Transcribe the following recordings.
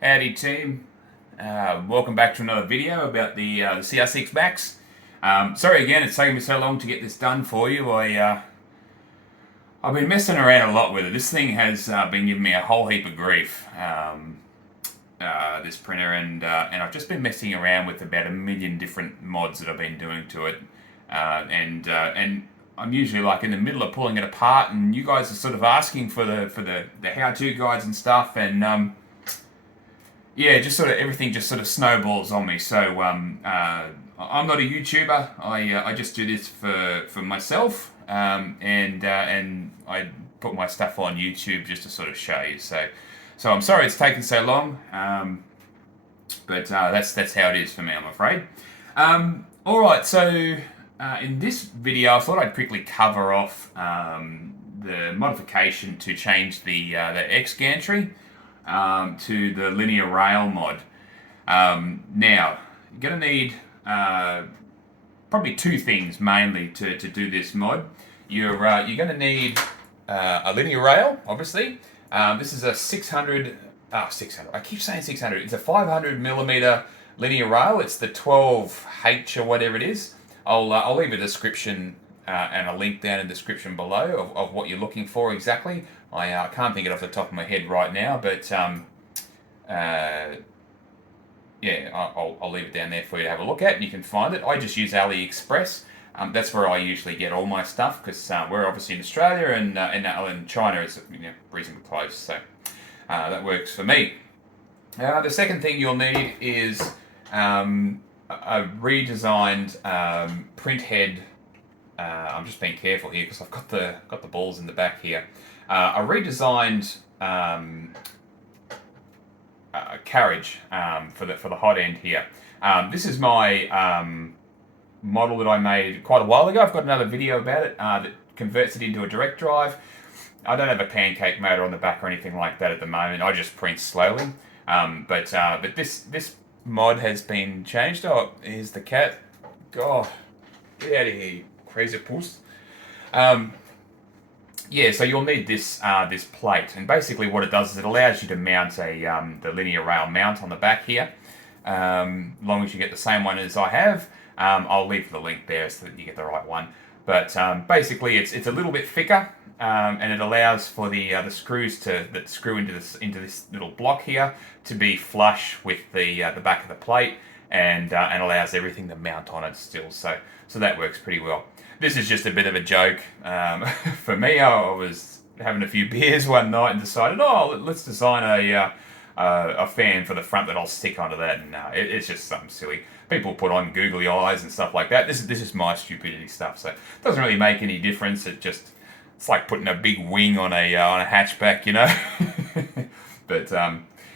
Howdy team, welcome back to another video about the CR6 Max. Sorry again, it's taken me so long to get this done for you. I've been messing around a lot with it. This thing has been giving me a whole heap of grief, this printer, and I've just been messing around with about a million different mods that I've been doing to it, and I'm usually like in the middle of pulling it apart, and you guys are sort of asking for the how-to guides and stuff, and yeah, just sort of everything just sort of snowballs on me. So I'm not a YouTuber. I just do this for myself, and I put my stuff on YouTube just to sort of show you. So I'm sorry it's taken so long, but that's how it is for me, I'm afraid. All right, so in this video, I thought I'd quickly cover off the modification to change the X Gantry to the linear rail mod. Now, you're going to need probably two things mainly to do this mod. You're going to need a linear rail, obviously. This is a 600. I keep saying 600. It's a 500 millimeter linear rail. It's the 12H or whatever it is. I'll leave a description and a link down in the description below of what you're looking for exactly. I can't think it off the top of my head right now, but yeah, I'll leave it down there for you to have a look at, and you can find it. I just use AliExpress. That's where I usually get all my stuff, because we're obviously in Australia, and China is reasonably close, so that works for me. The second thing you'll need is a redesigned Printhead. I'm just being careful here because I've got the balls in the back here. A redesigned carriage for the hot end here. This is my model that I made quite a while ago. I've got another video about it that converts it into a direct drive. I don't have a pancake motor on the back or anything like that at the moment. I just print slowly. But this mod has been changed. Oh, here's the cat. God, get out of here, you crazy puss. Yeah, so you'll need this this plate, and basically what it does is it allows you to mount the linear rail mount on the back here. As long as you get the same one as I have, I'll leave the link there so that you get the right one. But basically, it's a little bit thicker, and it allows for the screws that screw into this little block here to be flush with the back of the plate, and allows everything to mount on it still. So that works pretty well. This is just a bit of a joke for me. I was having a few beers one night and decided, let's design a fan for the front that I'll stick onto that. And it's just something silly. People put on googly eyes and stuff like that. This is my stupidity stuff. So it doesn't really make any difference. It's like putting a big wing on a hatchback, you know. But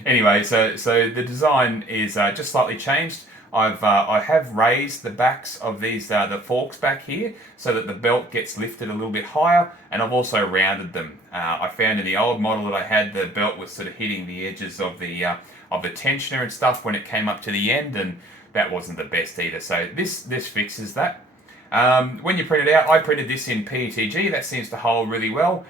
anyway, so the design is just slightly changed. I have raised the backs of these the forks back here so that the belt gets lifted a little bit higher, and I've also rounded them. I found in the old model that I had, the belt was sort of hitting the edges of the tensioner and stuff when it came up to the end, and that wasn't the best either. So this fixes that. When you print it out, I printed this in PETG. That seems to hold really well.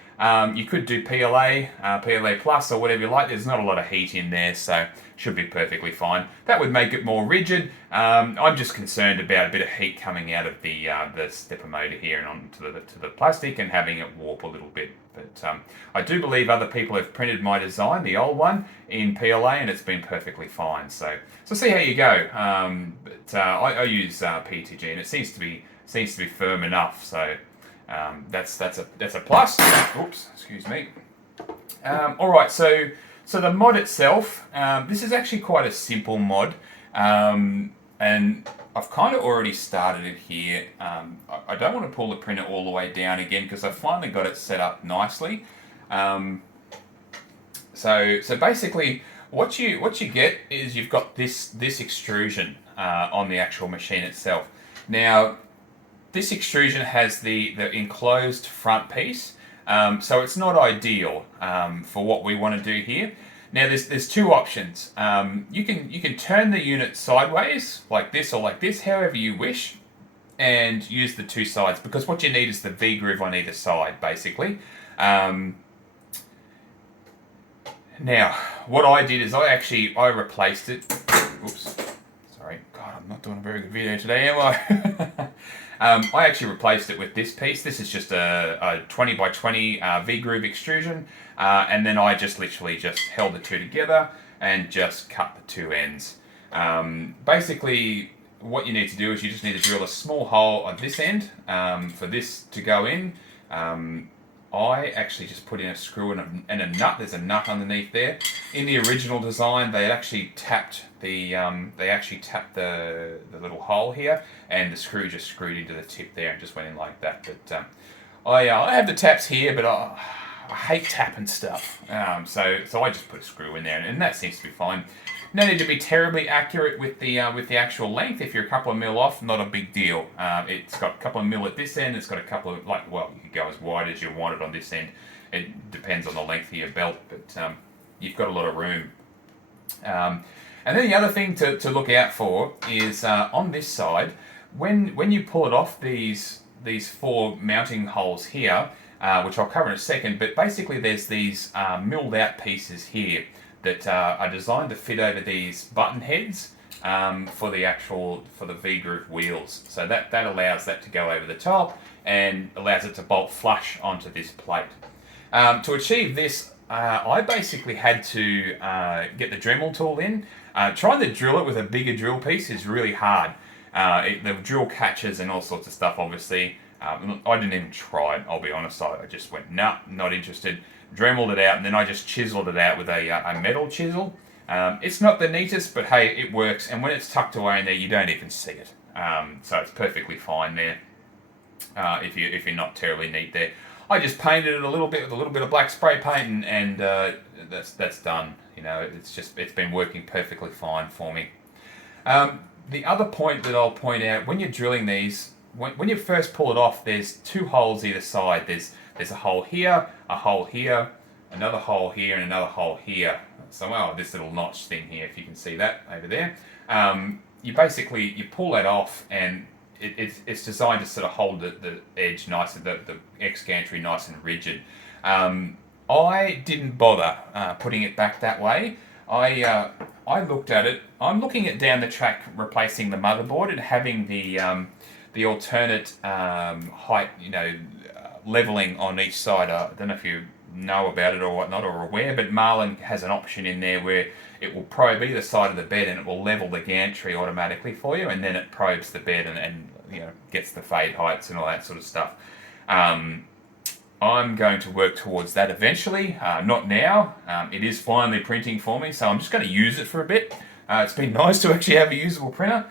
You could do PLA, PLA Plus, or whatever you like. There's not a lot of heat in there, so should be perfectly fine. That would make it more rigid. I'm just concerned about a bit of heat coming out of the stepper motor here and onto the plastic and having it warp a little bit. But I do believe other people have printed my design, the old one, in PLA, and it's been perfectly fine. So see how you go. I use PETG, and it seems to be firm enough. So that's a plus. Oops, excuse me. All right, so the mod itself, this is actually quite a simple mod, and I've kind of already started it here. I don't want to pull the printer all the way down again because I've finally got it set up nicely. So basically, what you get is you've got this extrusion on the actual machine itself. Now, this extrusion has the enclosed front piece, so it's not ideal for what we want to do here. Now there's two options. You can turn the unit sideways like this or like this, however you wish, and use the two sides, because what you need is the V groove on either side, basically. Now, what I did is I replaced it. Oops, sorry. God, I'm not doing a very good video today, am I? I actually replaced it with this piece. This is just a 20 by 20 V-groove extrusion, and then I just literally just held the two together and just cut the two ends. Basically, what you need to do is you just need to drill a small hole on this end for this to go in. I actually just put in a screw and a nut. There's a nut underneath there. In the original design, they actually tapped the little hole here, and the screw just screwed into the tip there and just went in like that. But I have the taps here, but I hate tapping stuff. So I just put a screw in there, and that seems to be fine. No need to be terribly accurate with the actual length. If you're a couple of mil off, not a big deal. It's got a couple of mil at this end. It's got a couple of, you can go as wide as you want it on this end. It depends on the length of your belt, but you've got a lot of room. And then the other thing to look out for is on this side, when you pull it off these four mounting holes here, which I'll cover in a second, but basically there's these milled out pieces here that are designed to fit over these button heads for the V-groove wheels. So that allows that to go over the top and allows it to bolt flush onto this plate. To achieve this, I basically had to get the Dremel tool in. Trying to drill it with a bigger drill piece is really hard. The drill catches and all sorts of stuff, obviously. I didn't even try it, I'll be honest. I just went, nah, not interested. Dremeled it out, and then I just chiseled it out with a metal chisel. It's not the neatest, but hey, it works. And when it's tucked away in there, you don't even see it. So it's perfectly fine there. If you're not terribly neat there, I just painted it a little bit with a little bit of black spray paint, and that's done. You know, it's been working perfectly fine for me. The other point that I'll point out when you're drilling these, when you first pull it off, there's two holes either side. There's a hole here, another hole here, and another hole here. So, this little notch thing here, if you can see that over there. You pull that off, and it's designed to sort of hold the edge nice, the Gantry nice and rigid. I didn't bother putting it back that way. I looked at it. I'm looking at down the track replacing the motherboard and having the alternate height, leveling on each side. I don't know if you know about it or whatnot or aware, but Marlin has an option in there where it will probe either side of the bed and it will level the gantry automatically for you, and then it probes the bed and gets the fade heights and all that sort of stuff. I'm going to work towards that eventually, not now. It is finally printing for me, so I'm just going to use it for a bit. It's been nice to actually have a usable printer.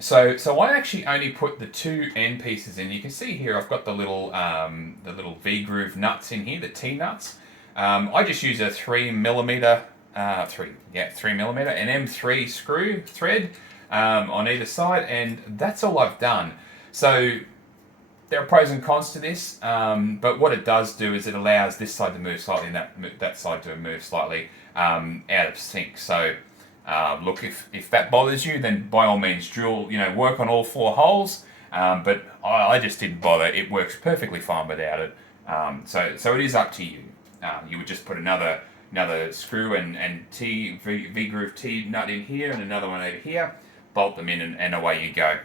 So I actually only put the two end pieces in. You can see here I've got the little V-groove nuts in here, the T-nuts. I just use a 3mm, an M3 screw thread on either side, and that's all I've done. So there are pros and cons to this, but what it does do is it allows this side to move slightly and that side to move slightly out of sync. So look, if that bothers you, then by all means drill, work on all four holes. But I just didn't bother. It works perfectly fine without it. So it is up to you. You would just put another screw and V-groove T nut in here and another one over here, bolt them in, and away you go.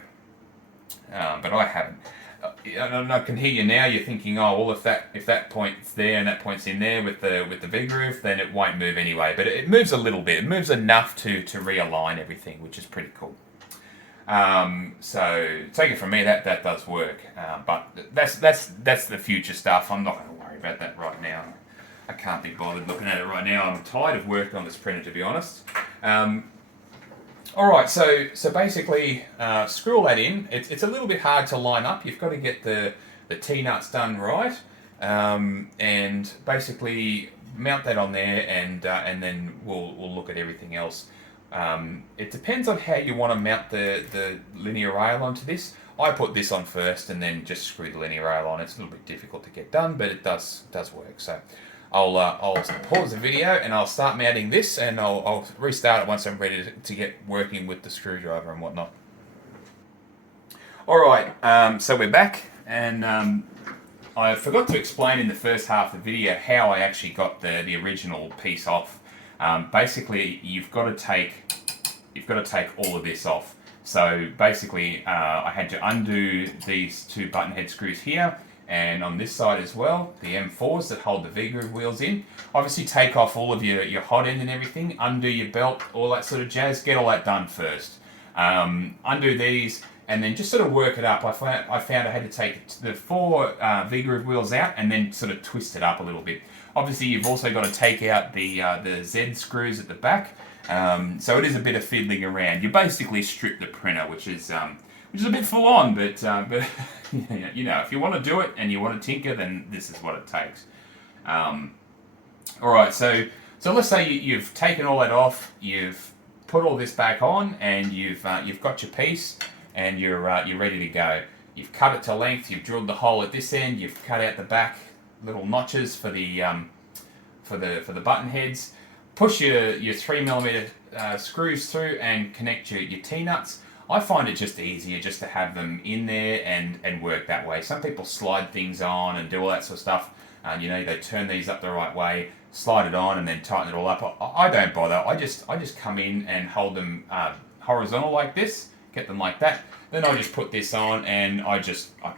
But I haven't. And I can hear you now. You're thinking, oh well, if that point's there and that point's in there with the V-groove, then it won't move anyway. But it moves a little bit. It moves enough to realign everything, which is pretty cool. So take it from me, that does work. But that's the future stuff. I'm not going to worry about that right now. I can't be bothered looking at it right now. I'm tired of working on this printer, to be honest. Alright, so basically screw all that in. It's a little bit hard to line up. You've got to get the T-nuts done right, and basically mount that on there, and then we'll look at everything else. It depends on how you want to mount the linear rail onto this. I put this on first and then just screw the linear rail on. It's a little bit difficult to get done, but it does work. So I'll pause the video and I'll start mounting this, and I'll restart it once I'm ready to get working with the screwdriver and whatnot. Alright, so we're back, and I forgot to explain in the first half of the video how I actually got the original piece off. Basically, you've got to take all of this off. So basically, I had to undo these two button head screws here, and on this side as well, the M4s that hold the V-groove wheels in. Obviously, take off all of your hot end and everything, undo your belt, all that sort of jazz. Get all that done first. Undo these, and then just sort of work it up. I found I had to take the four V-groove wheels out and then sort of twist it up a little bit. Obviously, you've also got to take out the Z screws at the back. So it is a bit of fiddling around. You basically strip the printer, which is a bit full on, but you know, if you want to do it and you want to tinker, then this is what it takes. All right, so let's say you've taken all that off, you've put all this back on, and you've got your piece, and you're ready to go. You've cut it to length. You've drilled the hole at this end. You've cut out the back little notches for the button heads. Push your 3mm screws through and connect your T-nuts. I find it just easier just to have them in there and work that way. Some people slide things on and do all that sort of stuff. You know, they turn these up the right way, slide it on, and then tighten it all up. I don't bother. I just come in and hold them horizontal like this, get them like that. Then I just put this on and I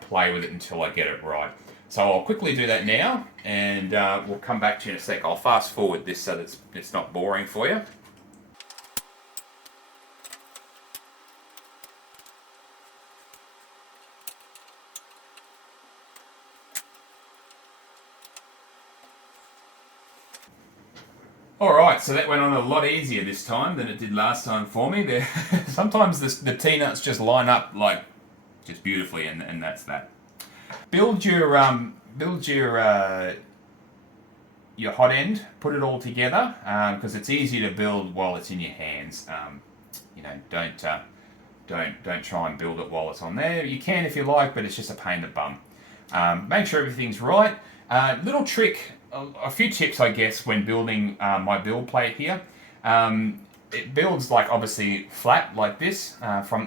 play with it until I get it right. So I'll quickly do that now, and we'll come back to you in a sec. I'll fast forward this so that it's not boring for you. Alright, so that went on a lot easier this time than it did last time for me. Sometimes the T-nuts just line up like just beautifully, and that's that. Build your hot end, put it all together, because it's easy to build while it's in your hands. You know, don't try and build it while it's on there. You can if you like, but it's just a pain in the bum. Make sure everything's right. Little trick, a few tips I guess when building my build plate here. It builds like obviously flat like this.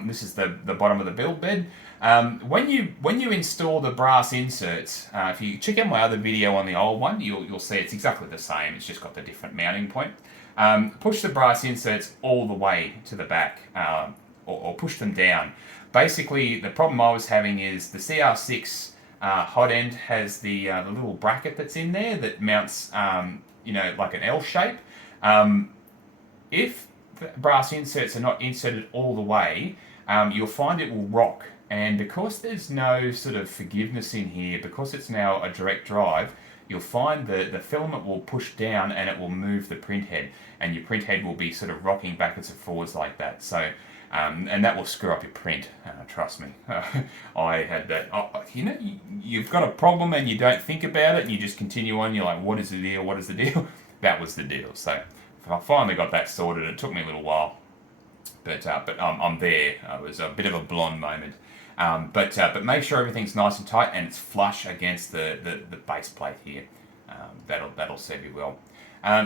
This is the bottom of the build bed. When you install the brass inserts, if you check out my other video on the old one, you'll see it's exactly the same. It's just got the different mounting point. Push the brass inserts all the way to the back, or push them down. Basically, the problem I was having is the CR6 hot end has the little bracket that's in there that mounts, you know, like an L shape. If the brass inserts are not inserted all the way, you'll find it will rock. And because there's no sort of forgiveness in here, because it's now a direct drive, you'll find that the filament will push down and it will move the printhead. And your printhead will be sort of rocking backwards and forwards like that. So, and that will screw up your print, trust me. I had that. You know, you've got a problem and you don't think about it and you just continue on. You're like, what is the deal? What is the deal? That was the deal. So I finally got that sorted. It took me a little while. But I'm there. It was a bit of a blonde moment. But make sure everything's nice and tight and it's flush against the base plate here. That'll serve you well.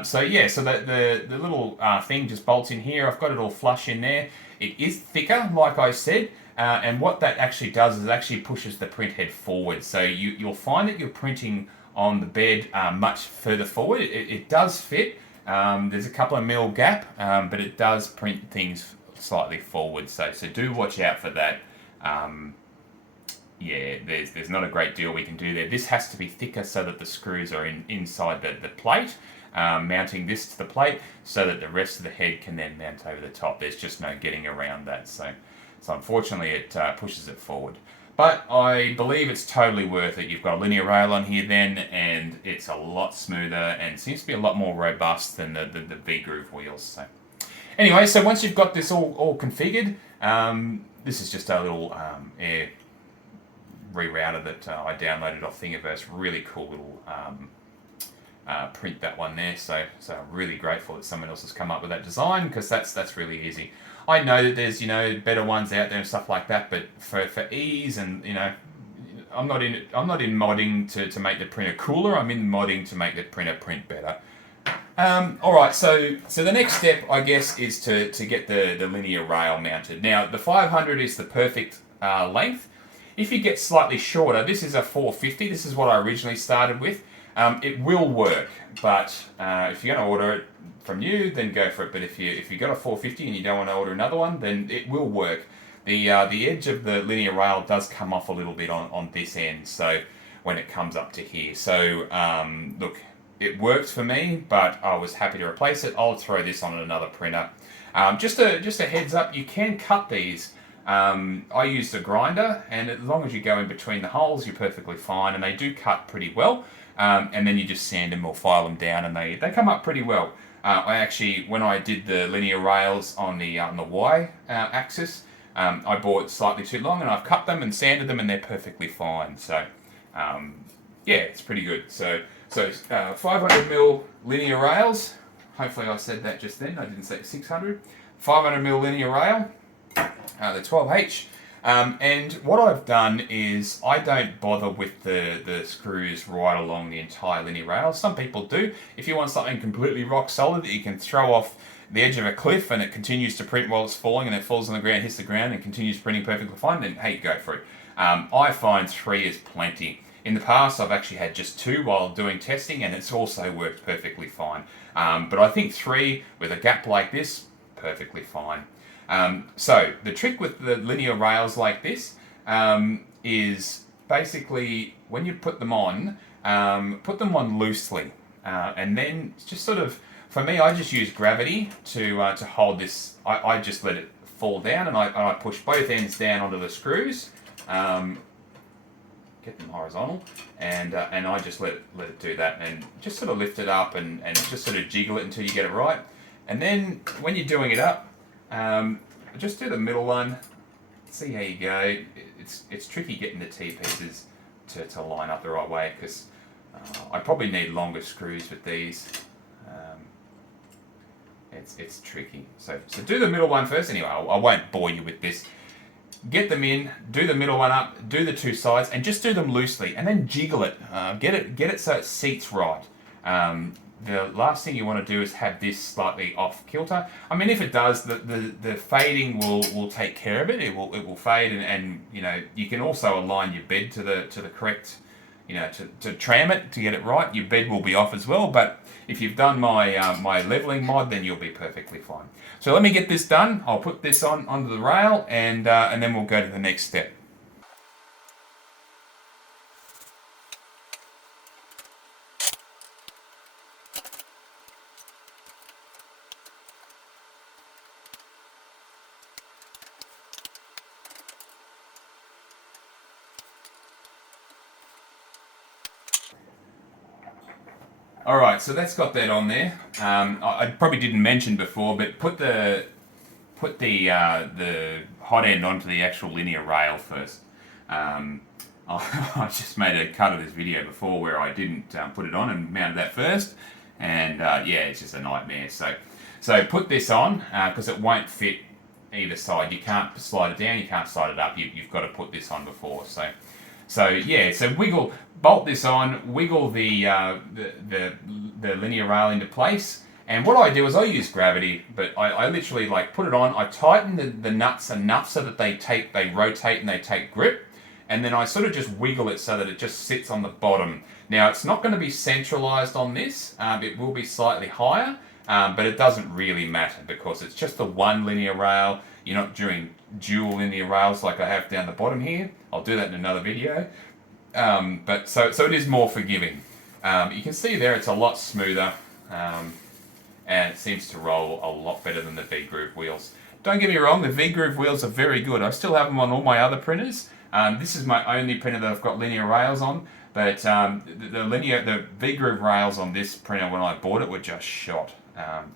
So the little thing just bolts in here. I've got it all flush in there. It is thicker, like I said, and what that actually does is it actually pushes the printhead forward. So you'll find that you're printing on the bed much further forward. It does fit. There's a couple of mil gap, but it does print things slightly forward. So do watch out for that. Yeah, there's not a great deal we can do there. This has to be thicker so that the screws are inside the plate, mounting this to the plate so that the rest of the head can then mount over the top. There's just no getting around that. So unfortunately it pushes it forward. But I believe it's totally worth it. You've got a linear rail on here then, and it's a lot smoother and seems to be a lot more robust than the V-groove wheels. So anyway, so once you've got this all configured, this is just a little air rerouter that I downloaded off Thingiverse. Really cool little print, that one there. So I'm really grateful that someone else has come up with that design, because that's really easy. I know that there's, you know, better ones out there and stuff like that, but for ease and, you know, I'm not in modding to make the printer cooler. I'm in modding to make the printer print better. All right, so the next step, I guess, is to get the linear rail mounted. Now, the 500 is the perfect length. If you get slightly shorter, this is a 450. This is what I originally started with. It will work, but if you're going to order it from you, then go for it. But if you got a 450 and you don't want to order another one, then it will work. The edge of the linear rail does come off a little bit on this end, so when it comes up to here. So look, it works for me, but I was happy to replace it. I'll throw this on another printer. Just a heads up, you can cut these. I used a grinder, and as long as you go in between the holes, you're perfectly fine, and they do cut pretty well. And then you just sand them or file them down, and they come up pretty well. I actually, when I did the linear rails on the Y axis, I bought slightly too long, and I've cut them and sanded them, and they're perfectly fine. So, yeah, it's pretty good. So 500mm linear rails. Hopefully I said that just then. I didn't say 600. 500mm linear rail. The 12H. And what I've done is I don't bother with the screws right along the entire linear rail. Some people do. If you want something completely rock solid that you can throw off the edge of a cliff and it continues to print while it's falling, and it falls on the ground, hits the ground, and continues printing perfectly fine, then hey, go for it. I find 3 is plenty. In the past, I've actually had just 2 while doing testing, and it's also worked perfectly fine. But I think 3 with a gap like this, perfectly fine. So the trick with the linear rails like this is basically when you put them on loosely, and then just sort of, for me, I just use gravity to hold this. I just let it fall down, and I push both ends down onto the screws, get them horizontal, and I just let it do that, and just sort of lift it up and just sort of jiggle it until you get it right. And then when you're doing it up, just do the middle one. See how you go. It's tricky getting the T-pieces to line up the right way, because I probably need longer screws with these. It's tricky. So do the middle one first. Anyway, I won't bore you with this. Get them in, do the middle one up, do the 2 sides, and just do them loosely, and then jiggle it. Get it so it seats right. The last thing you want to do is have this slightly off kilter. I mean, if it does, the fading will take care of it. It will fade, and you know, you can also align your bed to the correct, you know, to tram it to get it right. Your bed will be off as well, but if you've done my my leveling mod, then you'll be perfectly fine. So let me get this done. I'll put this onto the rail, and then we'll go to the next step. Alright, so that's got that on there. I probably didn't mention before, but put the hot end onto the actual linear rail first. I just made a cut of this video before where I didn't put it on and mounted that first, and yeah, it's just a nightmare. So put this on, because it won't fit either side. You can't slide it down, you can't slide it up. You've got to put this on before. So yeah, so bolt this on, wiggle the linear rail into place. And what I do is I use gravity, but I literally like put it on, I tighten the nuts enough so that they rotate and they take grip. And then I sort of just wiggle it so that it just sits on the bottom. Now, it's not going to be centralized on this. It will be slightly higher, but it doesn't really matter because it's just the one linear rail. You're not doing dual linear rails like I have down the bottom here. I'll do that in another video. But so it is more forgiving. You can see there it's a lot smoother, and it seems to roll a lot better than the V-groove wheels. Don't get me wrong, the V-groove wheels are very good. I still have them on all my other printers. This is my only printer that I've got linear rails on, but the V-groove rails on this printer when I bought it were just shot.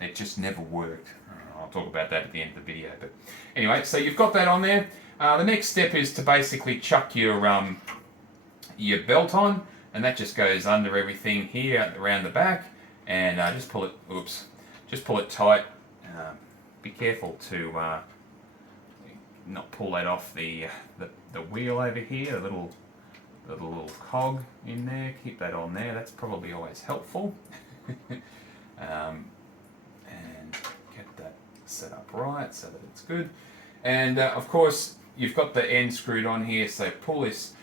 It just never worked. I'll talk about that at the end of the video. But anyway, so you've got that on there. The next step is to basically chuck your belt on, and that just goes under everything here around the back, and just pull it tight. Be careful to not pull that off the wheel over here, the little cog in there. Keep that on there. That's probably always helpful. And get that set up right so that it's good. And of course, you've got the end screwed on here, so pull this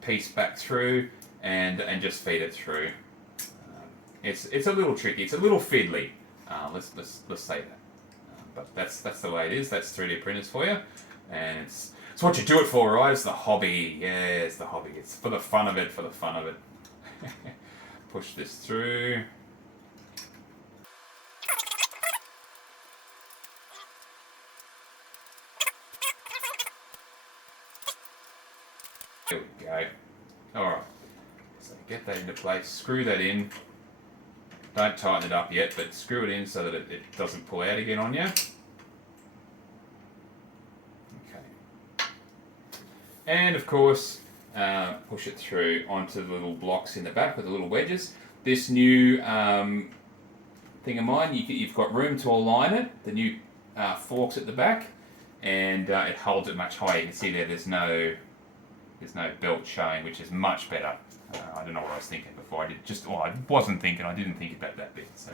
piece back through and just feed it through. It's a little tricky. It's a little fiddly. Let's say that. But that's the way it is. That's 3D printers for you, and it's what you do it for, right? It's the hobby. Yeah, it's the hobby. It's for the fun of it. For the fun of it. Push this through. There we go. Alright, so get that into place, screw that in. Don't tighten it up yet, but screw it in so that it doesn't pull out again on you. Okay. And of course, push it through onto the little blocks in the back with the little wedges. This new thing of mine, you've got room to align it, the new forks at the back, and it holds it much higher. You can see there's no belt showing, which is much better. I don't know what I was thinking before. I wasn't thinking. I didn't think about that bit. So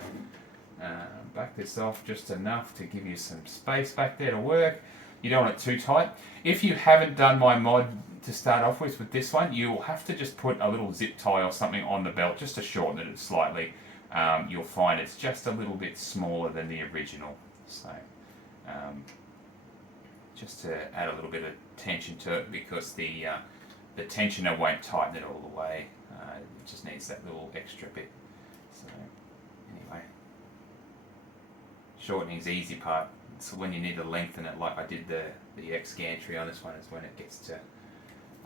back this off just enough to give you some space back there to work. You don't want it too tight. If you haven't done my mod to start off with this one, you'll have to just put a little zip tie or something on the belt just to shorten it slightly. You'll find it's just a little bit smaller than the original. So just to add a little bit of tension to it, because the tensioner won't tighten it all the way. It just needs that little extra bit. So anyway, shortening's the easy part. So when you need to lengthen it, like I did the X Gantry on this one, is when it gets to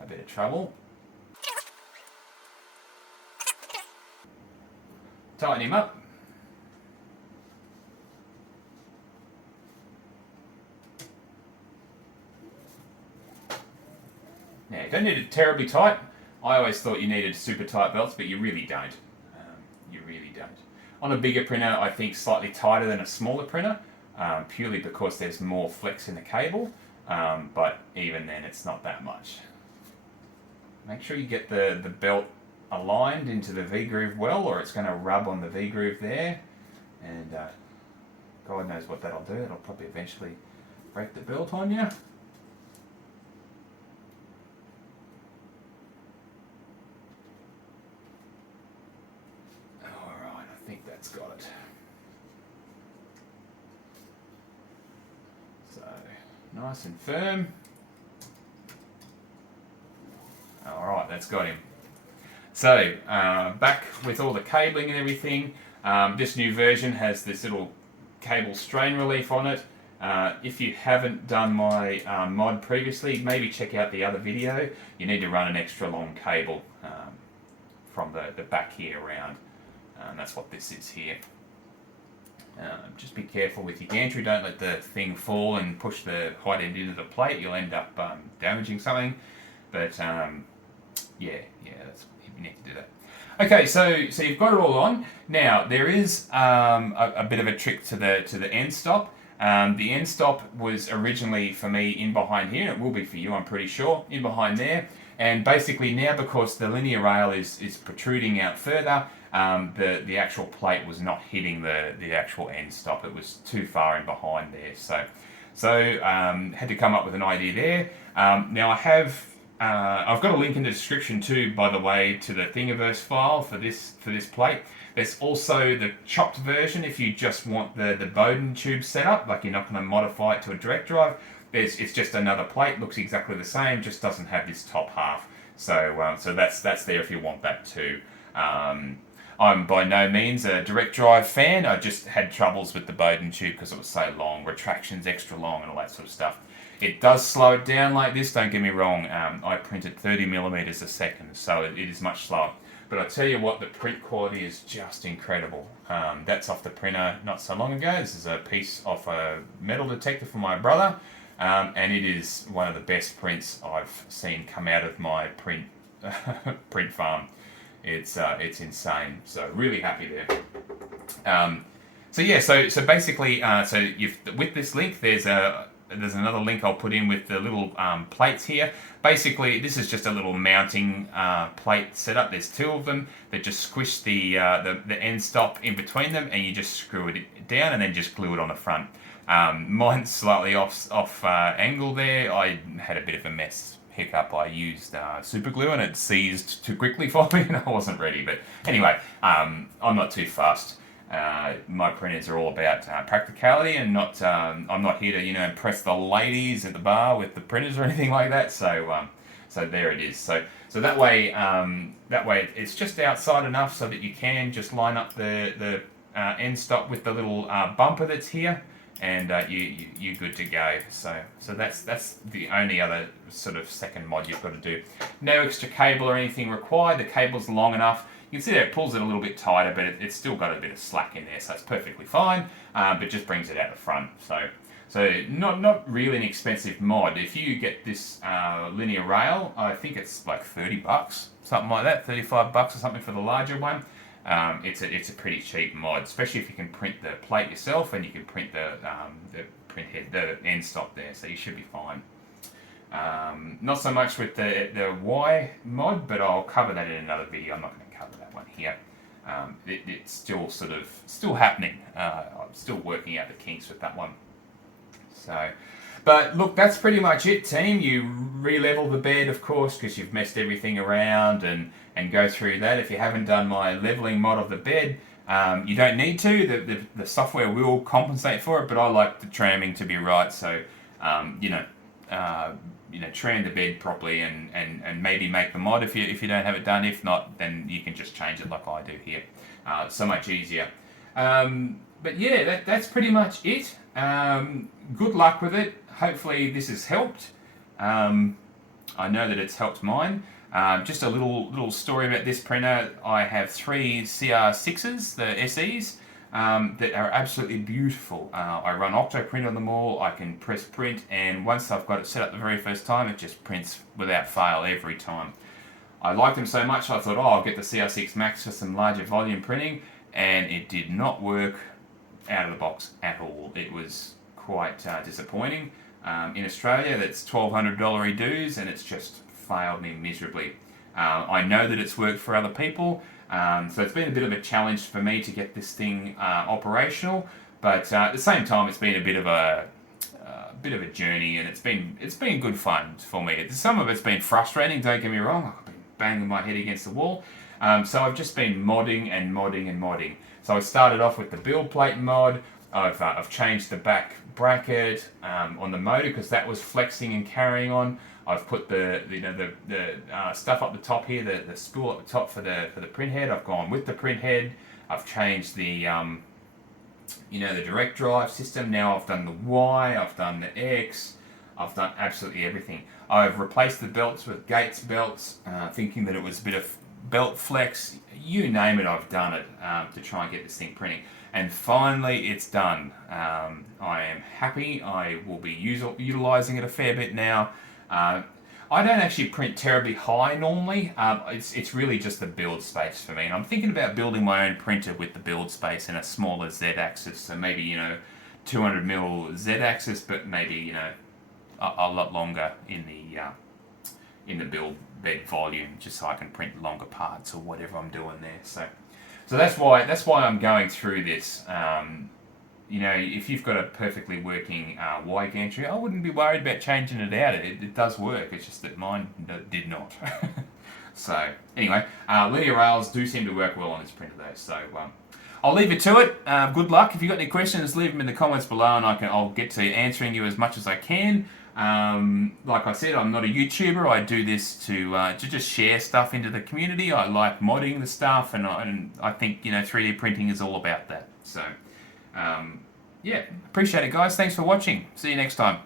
a bit of trouble. Tighten him up. Now, you don't need it terribly tight. I always thought you needed super tight belts, but you really don't. You really don't. On a bigger printer, I think slightly tighter than a smaller printer, purely because there's more flex in the cable, but even then it's not that much. Make sure you get the belt aligned into the V-groove well, or it's going to rub on the V-groove there, and God knows what that'll do. It'll probably eventually break the belt on you. I think that's got it. So, nice and firm. Alright, that's got him. So, back with all the cabling and everything. This new version has this little cable strain relief on it. If you haven't done my mod previously, maybe check out the other video. You need to run an extra long cable from the back here around. That's what this is here. Just be careful with your gantry. Don't let the thing fall and push the hot end into the plate. You'll end up damaging something. But yeah, that's, you need to do that. Okay, so you've got it all on. Now there is a bit of a trick to the end stop. The end stop was originally for me in behind here, and it will be for you, I'm pretty sure, in behind there. And basically now, because the linear rail is protruding out further, the actual plate was not hitting the actual end stop. It was too far in behind there. So had to come up with an idea there. Now I've got a link in the description too, by the way, to the Thingiverse file for this plate. There's also the chopped version if you just want the Bowden tube setup, like you're not going to modify it to a direct drive. It's just another plate, looks exactly the same, just doesn't have this top half. So that's there if you want that too. I'm by no means a direct drive fan. I just had troubles with the Bowden tube because it was so long, retractions extra long and all that sort of stuff. It does slow it down like this, don't get me wrong. I printed 30mm a second, so it is much slower. But I tell you what, the print quality is just incredible. That's off the printer not so long ago. This is a piece off a metal detector from my brother, and it is one of the best prints I've seen come out of my print farm. It's insane. So really happy there. So basically, with this link, there's a there's another link I'll put in with the little plates here. Basically, this is just a little mounting plate setup. There's two of them that just squish the end stop in between them, and you just screw it down and then just glue it on the front. Mine's slightly off angle there. I had a bit of a mess hiccup. I used super glue and it seized too quickly for me and I wasn't ready. But anyway, I'm not too fast. My printers are all about practicality and not. I'm not here to impress the ladies at the bar with the printers or anything like that. So there it is. So that way it's just outside enough so that you can just line up the end stop with the little bumper that's here. And you're good to go. So that's the only other sort of second mod you've got to do. No extra cable or anything required. The cable's long enough. You can see that it pulls it a little bit tighter, but it's still got a bit of slack in there, so it's perfectly fine. But just brings it out the front. So not really an expensive mod. If you get this linear rail, I think it's like $30, something like that, $35 or something for the larger one. It's a pretty cheap mod, especially if you can print the plate yourself and you can print the printhead, the end stop there, so you should be fine. Not so much with the Y mod, but I'll cover that in another video. I'm not going to cover that one here. It's still happening. I'm still working out the kinks with that one. So, but look, that's pretty much it, team. You re-level the bed, of course, because you've messed everything around and go through that. If you haven't done my leveling mod of the bed, you don't need to. The software will compensate for it, but I like the tramming to be right. So, tram the bed properly and maybe make the mod if you don't have it done. If not, then you can just change it like I do here. So much easier. But yeah, that's pretty much it. Good luck with it. Hopefully this has helped. I know that it's helped mine. Just a little story about this printer. I have 3 CR6s, the SEs, that are absolutely beautiful. I run Octoprint on them all. I can press print, and once I've got it set up the very first time, it just prints without fail every time. I liked them so much, I thought, I'll get the CR6 Max for some larger volume printing, and it did not work out of the box at all. It was quite disappointing. In Australia, that's $1,200 dues, and it's just failed me miserably. I know that it's worked for other people, so it's been a bit of a challenge for me to get this thing operational. But at the same time, it's been a bit of a journey, and it's been good fun for me. Some of it's been frustrating. Don't get me wrong. I've been banging my head against the wall. So I've just been modding and modding and modding. So I started off with the build plate mod. I've changed the back bracket on the motor because that was flexing and carrying on. I've put the stuff up the top here, the spool up the top for the printhead. I've gone with the printhead. I've changed the the direct drive system. Now I've done the Y. I've done the X. I've done absolutely everything. I've replaced the belts with Gates belts, thinking that it was a bit of belt flex. You name it, I've done it to try and get this thing printing. And finally, it's done. I am happy. I will be utilizing it a fair bit now. I don't actually print terribly high normally. It's really just the build space for me. And I'm thinking about building my own printer with the build space and a smaller Z-axis. So maybe 200mm Z-axis, but maybe a lot longer in the build bed volume, just so I can print longer parts or whatever I'm doing there. So that's why I'm going through this. If you've got a perfectly working Y gantry, I wouldn't be worried about changing it out. It does work. It's just that mine did not. So anyway, linear rails do seem to work well on this printer though. So I'll leave you to it. Good luck. If you've got any questions, leave them in the comments below, and I'll get to answering you as much as I can. Like I said, I'm not a YouTuber. I do this to just share stuff into the community. I like modding the stuff, and I think 3D printing is all about that. So yeah, appreciate it, guys. Thanks for watching. See you next time.